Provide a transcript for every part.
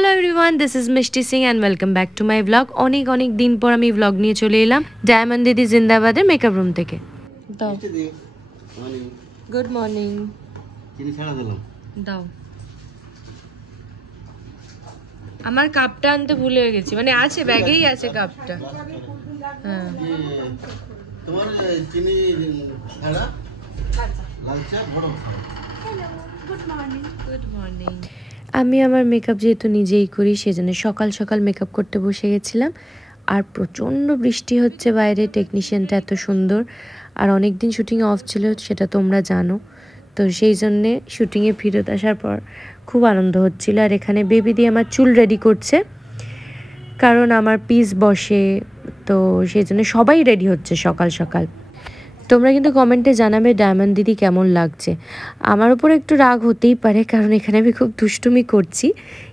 Hello everyone, this is মিষ্টি Singh and welcome back to my blog. অনেক দিন পর আমি ব্লগ নিয়ে চলে এলাম ডায়মন্ড দিদি জিন্দাবাদের মেকআপ রুম থেকে। দাও, গুড মর্নিং। দাও, আমার কাপটা আনতে ভুলে গেছি, মানে আছে ব্যাগেই আছে কাপটা। হ্যাঁ, তোমার চিনি ছাড়া লাল চা বড়। Good morning. Good morning. আমি আমার মেকআপ যেহেতু নিজেই করি, সেজন্য সকাল সকাল মেকআপ করতে বসে গেছিলাম। আর প্রচণ্ড বৃষ্টি হচ্ছে বাইরে, টেকনিশিয়ানটা এত সুন্দর। আর অনেক দিন শুটিং অফ ছিল, সেটা তোমরা জানো। তো সেই জন্যে শুটিংয়ে ফেরত আসার পর খুব আনন্দ হচ্ছিল। আর এখানে বেবি দিয়ে আমার চুল রেডি করছে, কারণ আমার পিস বসে, তো সেই জন্য সবাই রেডি হচ্ছে সকাল সকাল। তোমরা কিন্তু কমেন্টে জানাবে ডায়মন্ড দিদি কেমন লাগছে। আমার উপর একটু রাগ হতেই পারে, কারণ এখানে আমি খুব দুষ্টুমি করছি,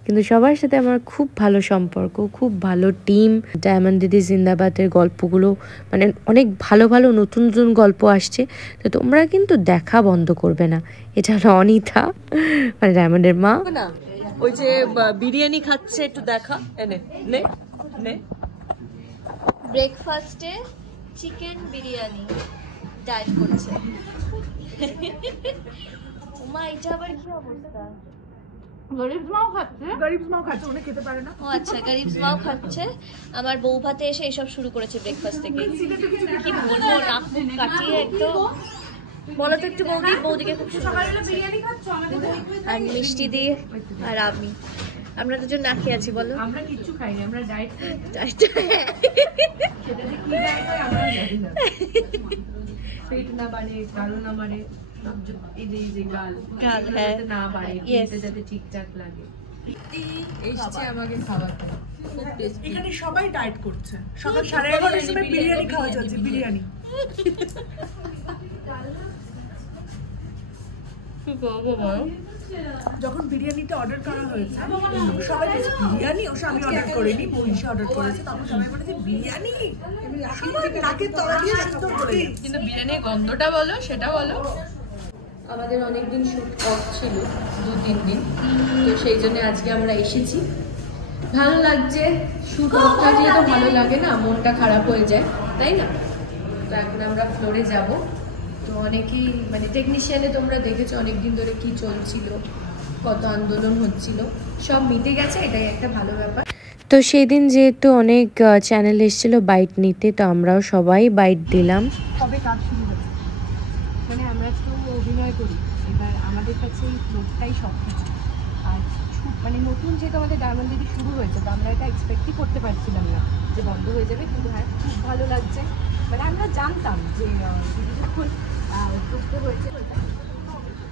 কিন্তু সবার সাথে আমার খুব ভালো সম্পর্ক, খুব ভালো টিম। ডায়মন্ড দিদি জিন্দাবাদের গল্পগুলো মানে অনেক ভালো নতুন গল্প আসছে, তো তোমরা কিন্তু দেখা বন্ধ করবে না। এটা হলো অনিতা, মানে ডায়মন্ডের মা। না, ওই যে বিরিয়ানি খাচ্ছে, একটু দেখা। এনে নে নে, ব্রেকফাস্টে চিকেন বিরিয়ানি ডায়েট করছে। ওমা, এটা আবার কি অবস্থা? গরিবস মাও খাচ্ছে, উনি খেতে পারে না। ও আচ্ছা, গরিবস মাও খাচ্ছে। আমার বউ ভাতে এসে এসব শুরু করেছে ব্রেকফাস্ট থেকে। কি বলবো, নাক মুখ কাটিয়ে একদম। বলো তো একটু বৌদিকে খুব সকালবেলা বিরিয়ানি খাচ্ছ আমাদের, আর মিষ্টি দিয়ে আর আমরা দুজন না খেয়ে আছি। বলো, আমরা কিচ্ছু খাইনি, আমরা ডায়েট সেটা যে কি ডায়েট হয় আমরা জানি না। পেট না বাড়ে, গাল না বাড়ে, এই যে গাল হ্যাঁ না বাড়ে, খেতে যাতে ঠিকঠাক লাগে। এসছে আমাকে খাওয়াতে। এখানে সবাই ডায়েট করছে। সকাল 11:30 সময় বিরিয়ানি খাওয়া যাচ্ছে, বিরিয়ানি। যখন বিরিয়ানিটা অর্ডার করা হয়েছে, সবাই বলেছে বিরিয়ানি, ওসব আমি অর্ডার করিনি, মনীষা অর্ডার করেছে। তখন সবাই বলেছে বিরিয়ানি, নাকের তলা দিয়ে সুন্দর করে। কিন্তু বিরিয়ানির গন্ধটা বলো, সেটা বলো। আমাদের অনেকদিন শুট অফ ছিল, 2-3 দিন, তো সেই জন্য আজকে আমরা এসেছি। ভালো লাগছে, শুট অফ থাকলে তো ভালো লাগে না, মনটা খারাপ হয়ে যায়, তাই না? তো এখন আমরা ফ্লোরে যাব। তো অনেকেই মানে টেকনিশিয়ানে তোমরা দেখেছো অনেকদিন ধরে কি চলছিল, কত আন্দোলন হচ্ছিল, সব মিটে গেছে, এটাই একটা ভালো ব্যাপার। তো সেই দিন যেহেতু অনেক চ্যানেল এসেছিল বাইট নিতে, তো আমরাও সবাই বাইট দিলাম। কবে কাজ শুরু হচ্ছে, মানে আমরা তো অভিনয় করি, এবার আমাদের কাছে এই ফ্লোরটাই সব কিছু। আর মানে নতুন যেহেতু আমাদের ডায়মন্ড দিদি শুরু হয়েছে, তো আমরা এটা এক্সপেক্টই করতে পারছিলাম না যে বন্ধ হয়ে যাবে। কিন্তু হ্যাঁ, খুব ভালো লাগছে। মানে আমরা জানতাম যে দিদি যখন যুক্ত হয়েছে,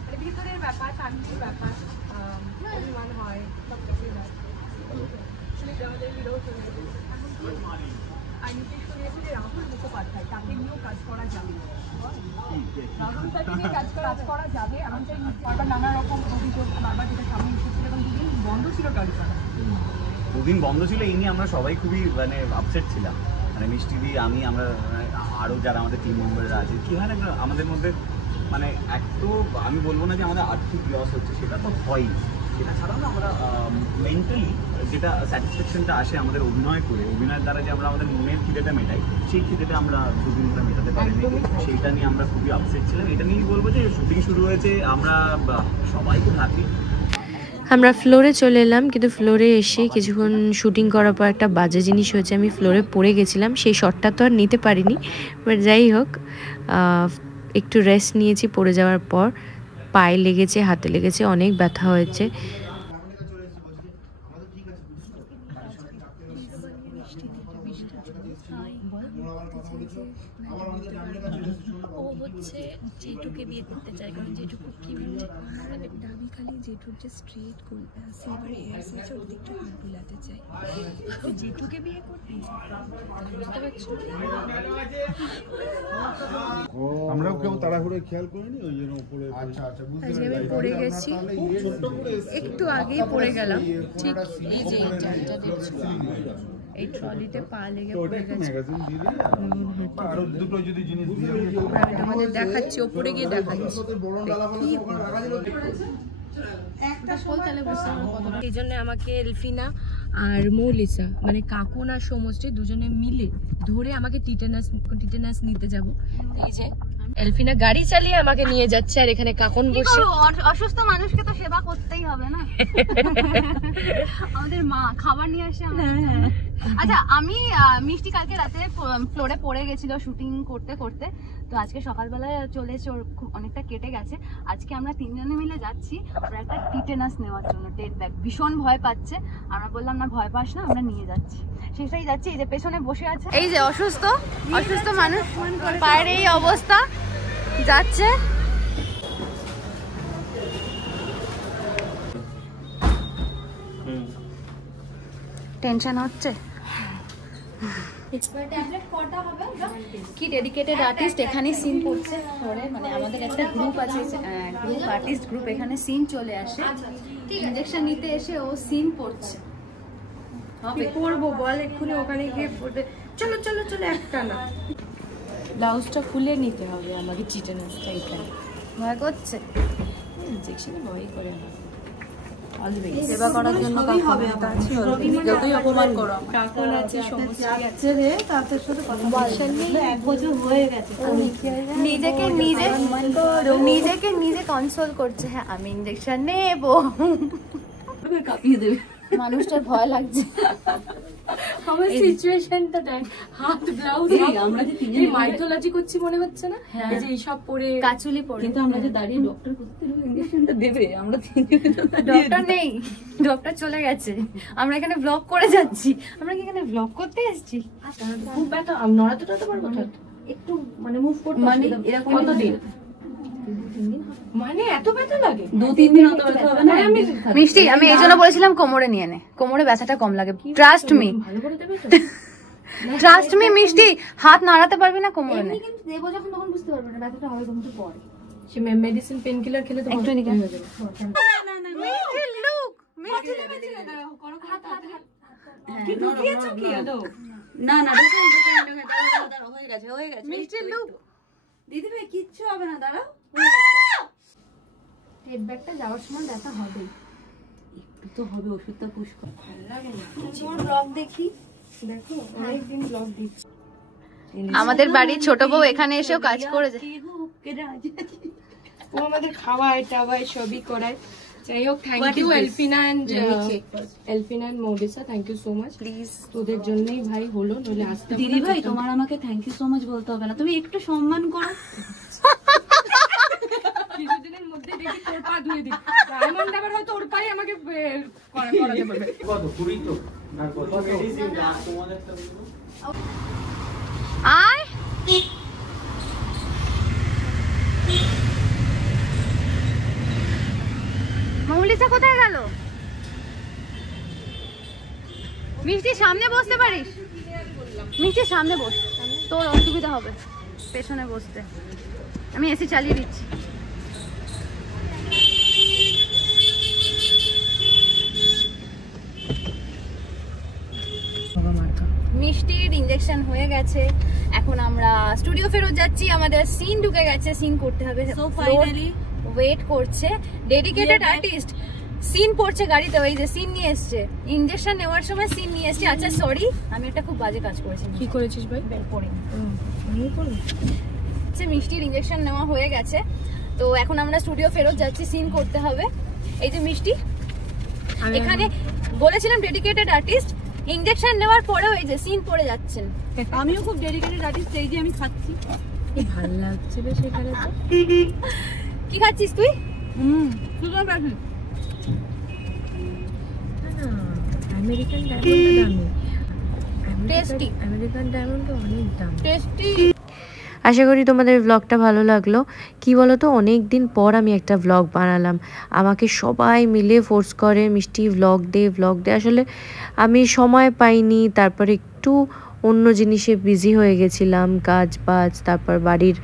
মানে ভিতরের ব্যাপার, শান্তির ব্যাপার, অভিমান হয়, সব কিছুই হয়। আমাদের হিরো শুনেছে, এমনকি আইনিতে শুনেছে যে রাহুল মুখোপাধ্যায়, তাকে নিয়েও কাজ করা যাবে। রাহুল তাকে নিয়ে কাজ করা যাবে, এমনটাই বারবার নানা রকম অভিযোগ বারবার যেটা সামনে এসেছিল, এবং দুদিন বন্ধ ছিল টলিপাড়া। দুদিন বন্ধ ছিল, এই নিয়ে আমরা সবাই খুবই মানে আপসেট ছিলাম। মানে মিষ্টি দি, আমরা আরও যারা আমাদের টিম মেম্বাররা আছে, কী হয় না আমাদের মধ্যে, মানে এক তো আমি বলবো না যে আমাদের আর্থিক লস হচ্ছে, সেটা তো হয়ই। সেটা ছাড়াও না আমরা মেন্টালি যেটা স্যাটিসফ্যাকশনটা আসে আমাদের অভিনয় করে, অভিনয়ের দ্বারা যে আমরা আমাদের মনের খিদেটা মেটাই, সেই খিদেটা আমরা দুদিন ধরে মেটাতে পারিনি। সেইটা নিয়ে আমরা খুবই আপসেট ছিলাম। এটা নিয়েই বলবো যে শুটিং শুরু হয়েছে, আমরা সবাই খুব হ্যাপি। আমরা ফ্লোরে চলে এলাম, কিন্তু ফ্লোরে এসে কিছুক্ষণ শুটিং করার পর একটা বাজে জিনিস হয়েছে, আমি ফ্লোরে পড়ে গেছিলাম। সেই শটটা তো আর নিতে পারিনি, বাট যাই হোক, একটু রেস্ট নিয়েছি। পড়ে যাওয়ার পর পায়ে লেগেছে, হাতে লেগেছে, অনেক ব্যথা হয়েছে। ও হচ্ছে জেঠুকে বিয়ে করতে চায়, কারণ জেঠু খুব কিউট। আমি খালি জেঠুর যে স্ট্রেট সিলভার হেয়ার আছে ওর দিকটা হাত বুলাতে চাই। তো জেঠুকে বিয়ে করবি, বুঝতে পারছো? আমরাও কেউ তাড়াহুড়ো খেয়াল করিনি, ওই জন্য উপরে। আচ্ছা আজকে আমি পড়ে গেছি, একটু আগেই পড়ে গেলাম। ঠিক এই যে এইটা দেখছো, এই ট্রলিতে পা লেগে পড়ে গেছে। আর দুটো যদি জিনিস দিয়ে আমি তোমাদের দেখাচ্ছি, ওপরে গিয়ে দেখাচ্ছি। এই জন্য আমাকে এলফিনা আর মৌলিসা মানে কাকুন আর সমষ্টি দুজনে মিলে ধরে আমাকে টিটেনাস নিতে যাব। এই যে এলফিনা গাড়ি চালিয়ে আমাকে নিয়ে যাচ্ছে আর এখানে কাকুন বসে। অসুস্থ মানুষকে তো সেবা করতেই হবে না, আমাদের মা খাবার নিয়ে আসে। আচ্ছা, আমি মিষ্টি কালকে রাতে ফ্লোরে পড়ে গেছিল শুটিং করতে করতে, তো আজকে সকালবেলায় চলে এসে ওর অনেকটা কেটে গেছে। আজকে আমরা তিনজনে মিলে যাচ্ছি ওর একটা টিটেনাস নেওয়ার জন্য, টেট ব্যাগ। ভীষণ ভয় পাচ্ছে, আমরা বললাম না ভয় পাস না, আমরা নিয়ে যাচ্ছি। সেটাই যাচ্ছি। এই যে পেছনে বসে আছে, এই যে অসুস্থ মানুষ, পায়ের এই অবস্থা, যাচ্ছে। টেনশন হচ্ছে কি? ডেডিকেটেড আর্টিস্ট এখানে সিন করছে পরে, মানে আমাদের একটা গ্রুপ আছে, গ্রুপ আর্টিস্ট গ্রুপ, এখানে সিন চলে আসে, ইনজেকশন নিতে এসে ও সিন পড়ছে। হবে করবো বল এক্ষুনি ওখানে গিয়ে পড়বে। চলো চলো চলো, একটা না ব্লাউজটা খুলে নিতে হবে আমাকে টিটেনাসটা। এখানে ভয় করছে, ইনজেকশনে ভয় করে না, সেবা করার জন্য যতই অপমান করো। কাকুন আছে, সমস্যা আছে রে, তাদের সাথে কথা বলছেন। 1 বছর হয়ে গেছে, নিজেকে নিজে কনসোল করছে। হ্যাঁ আমি ইনজেকশন নেব, কাঁপিয়ে দেবে। মানুষটার ভয় লাগছে। আমার সিচুয়েশনটা দেখ, হাত ব্লাউজ আমরা যে তিনজন মাইথোলজি করছি মনে হচ্ছে না, এই যে এইসব পরে কাচুলি পরে, কিন্তু আমরা যে দাঁড়িয়ে ডক্টর করতে ইনজেকশনটা দেবে, আমরা ডক্টর নেই, ডক্টর চলে গেছে। আমরা এখানে ব্লগ করে যাচ্ছি, আমরা কি এখানে ব্লগ করতে এসেছি? খুব ব্যথা, নড়াতে টড়াতে পারবো না একটু, মানে মুভ করতে মানে এরকম কতদিন, মানে এত ব্যথা লাগে? 2-3 দিন অত ব্যথা হবে না। মিষ্টি, আমি এই জন্য বলেছিলাম কোমরে নিয়ে নে, কোমরে ব্যথাটা কম লাগে। ট্রাস্ট মি, ভালো করে দেবে তো? ট্রাস্ট মি মিষ্টি, হাত নাড়াতে পারবি না, কোমরে নে। কিন্তু দেবো যখন তখন বুঝতে পারবে না ব্যথাটা হবে কখন, তো পরে সে মেডিসিন পেন কিলার খেলে তো একটু নিকে হয়ে যাবে। মিষ্টি লুক, মিষ্টি কি ঢুকিয়েছো কি আদৌ? না না হয়ে গেছে মিষ্টি লুক। দিদি ভাই কিচ্ছু হবে না, দাঁড়াও। হেড ব্যাগটা যাওয়ার সময় ব্যথা হবে, একটু তো হবে, ওষুধটা পুশ কর। ভালো লাগে না। তোমার ব্লগ দেখি, দেখো অনেকদিন ব্লগ দিচ্ছি। আমাদের বাড়ির ছোট বউ এখানে এসেও কাজ করে যায়। ও আমাদের খাওয়ায় টাওয়ায় সবই করায়। যাই হোক, থ্যাংক ইউ এলফিনা এন্ড মৌলিসা, thank you so much. Please তোদের জন্যই ভাই হলো, নইলে আসতে দিদি ভাই তোমার আমাকে থ্যাংক ইউ সো মাচ বলতে হবে না, তুমি একটু সম্মান করো। কিছুদিনের মধ্যে দেখি তোর পা ধুয়ে দিই, ডায়মন্ড আবার হয়তো ওর পায়ে আমাকে করাতে পারবে। কত 20 তো আর কত মেডিসিন তোমাদের একটা আয় মৌলিসা কোথায় গেল? মিষ্টি সামনে বসতে পারিস, মিষ্টি সামনে বস, তোর অসুবিধা হবে পেছনে বসতে। আমি এসি চালিয়ে দিচ্ছি। মিষ্টির ইনজেকশন হয়ে গেছে, এখন আমরা স্টুডিও ফেরত যাচ্ছি। আমাদের সিন ঢুকে গেছে, সিন করতে হবে। সো ফাইনালি ওয়েট করছে ডেডিকেটেড আর্টিস্ট, সিন পড়ছে গাড়িতে। ওই যে সিন নিয়ে এসছে, ইনজেকশন নেওয়ার সময় সিন নিয়ে এসছে। আচ্ছা সরি, আমি একটা খুব বাজে কাজ করেছি। কি করেছিস ভাই? বের করিনি। আচ্ছা, মিষ্টির ইনজেকশন নেওয়া হয়ে গেছে, তো এখন আমরা স্টুডিও ফেরত যাচ্ছি, সিন করতে হবে। এই যে মিষ্টি এখানে বলেছিলাম ডেডিকেটেড আর্টিস্ট, ইনজেকশন নেওয়ার পরেও এই যে সিন পড়ে যাচ্ছেন। আমিও খুব ডেডিকেটেড আর্টিস্ট, এই যে আমি খাচ্ছি, ভালো লাগছে বেশ এখানে। তো কি খাচ্ছিস তুই? Sugar packet. আমেরিকান ডায়মন্ড দামি, টেস্টি, আমেরিকান ডায়মন্ড অনেক দাম। টেস্টি। আশা করি তোমাদের ব্লগটা ভালো লাগলো। কি বলো তো, অনেক দিন পর আমি একটা ব্লগ বানালাম। আমাকে সবাই মিলে ফোর্স করে মিষ্টি ব্লগ দে। আসলে আমি সময় পাইনি, তারপর একটু অন্য জিনিসে বিজি হয়ে গেছিলাম, কাজ বাজ, তারপর বাড়ির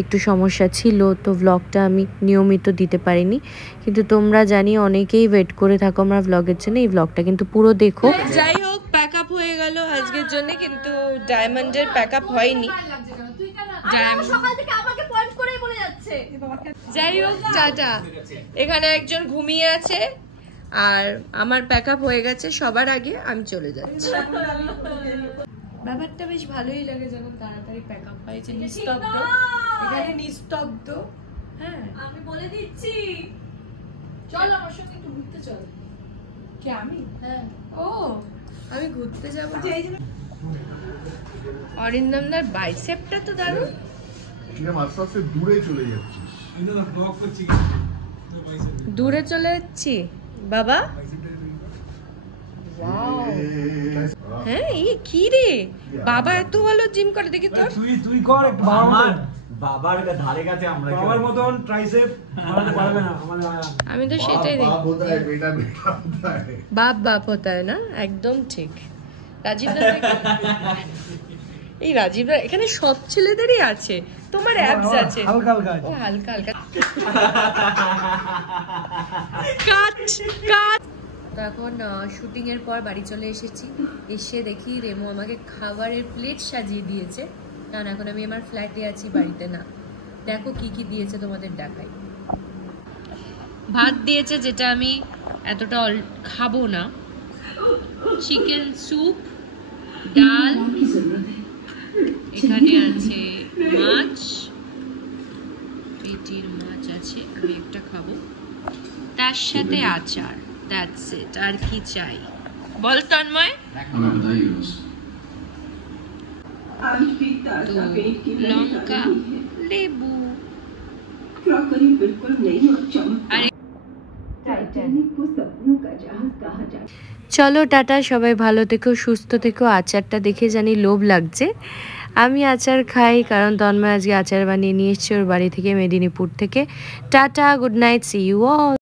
একটু সমস্যা ছিল, তো ব্লগটা আমি নিয়মিত দিতে পারিনি। কিন্তু তোমরা জানি অনেকেই ওয়েট করে থাকো আমার ব্লগের জন্য, এই ব্লগটা কিন্তু পুরো দেখো। যাই হোক, প্যাক আপ হয়ে গেল আজকের জন্য, কিন্তু ডায়মন্ডের প্যাক আপ হয়নি। সকাল থেকে আমাকে পয়েন্ট করেই বলে যাই হোক টাটা। এখানে একজন ঘুমিয়ে আছে আর আমার প্যাক আপ হয়ে গেছে, সবার আগে আমি চলে যাচ্ছি। ব্যাপারটা বেশ ভালোই লাগে যখন তাড়াতাড়ি প্যাক আপ হয়, যে নিস্তব্ধ, এখানে নিস্তব্ধ। হ্যাঁ আমি বলে দিচ্ছি, চল আমার সঙ্গে একটু ঘুরতে চল। কে আমি? হ্যাঁ ও আমি ঘুরতে যাবো। অরিন্দমদার বাইসেপটা তো দারুণ। কিরম আস্তে আস্তে দূরে চলে যাচ্ছিস। দূরে চলে যাচ্ছি বাবা। হ্যাঁ এই কি রে, বাবা এত ভালো জিম করে দেখি তোর। তুই কর আমার বাবার ধারে কাছে আমরা বাবার মতন ট্রাইসেপ বানাতে পারবে না আমাদের। আমি তো সেটাই দেখি। বাপ होता है बेटा बेटा होता है। বাপ বাপ হতা হয় না, একদম ঠিক। রাজীবদা এই রাজীবদা এখানে সব ছেলেদেরই আছে, তোমার অ্যাবস আছে। হালকা হালকা ও হালকা হালকা। কাট কাট। তো এখন শুটিং এর পর বাড়ি চলে এসেছি, এসে দেখি রেমো আমাকে খাবারের প্লেট সাজিয়ে দিয়েছে, কারণ এখন আমি আমার ফ্ল্যাটে আছি, বাড়িতে না। দেখো কি কি দিয়েছে তোমাদের দেখাই। ভাত দিয়েছে যেটা আমি এতটা খাবো না, চিকেন স্যুপ, ডাল, এখানে আছে মাছ, পেটির মাছ আছে, আমি একটা খাবো, তার সাথে আচার, দ্যাটস ইট। আর কি চাই বল তন্ময়? তো লঙ্কা, লেবু, আরে চলো টাটা, সবাই ভালো থেকো, সুস্থ থেকো। আচারটা দেখে জানি লোভ লাগছে, আমি আচার খাই কারণ তন্ময় আজকে আচার বানিয়ে নিয়ে এসছে ওর বাড়ি থেকে, মেদিনীপুর থেকে। Tata, good night, see you all.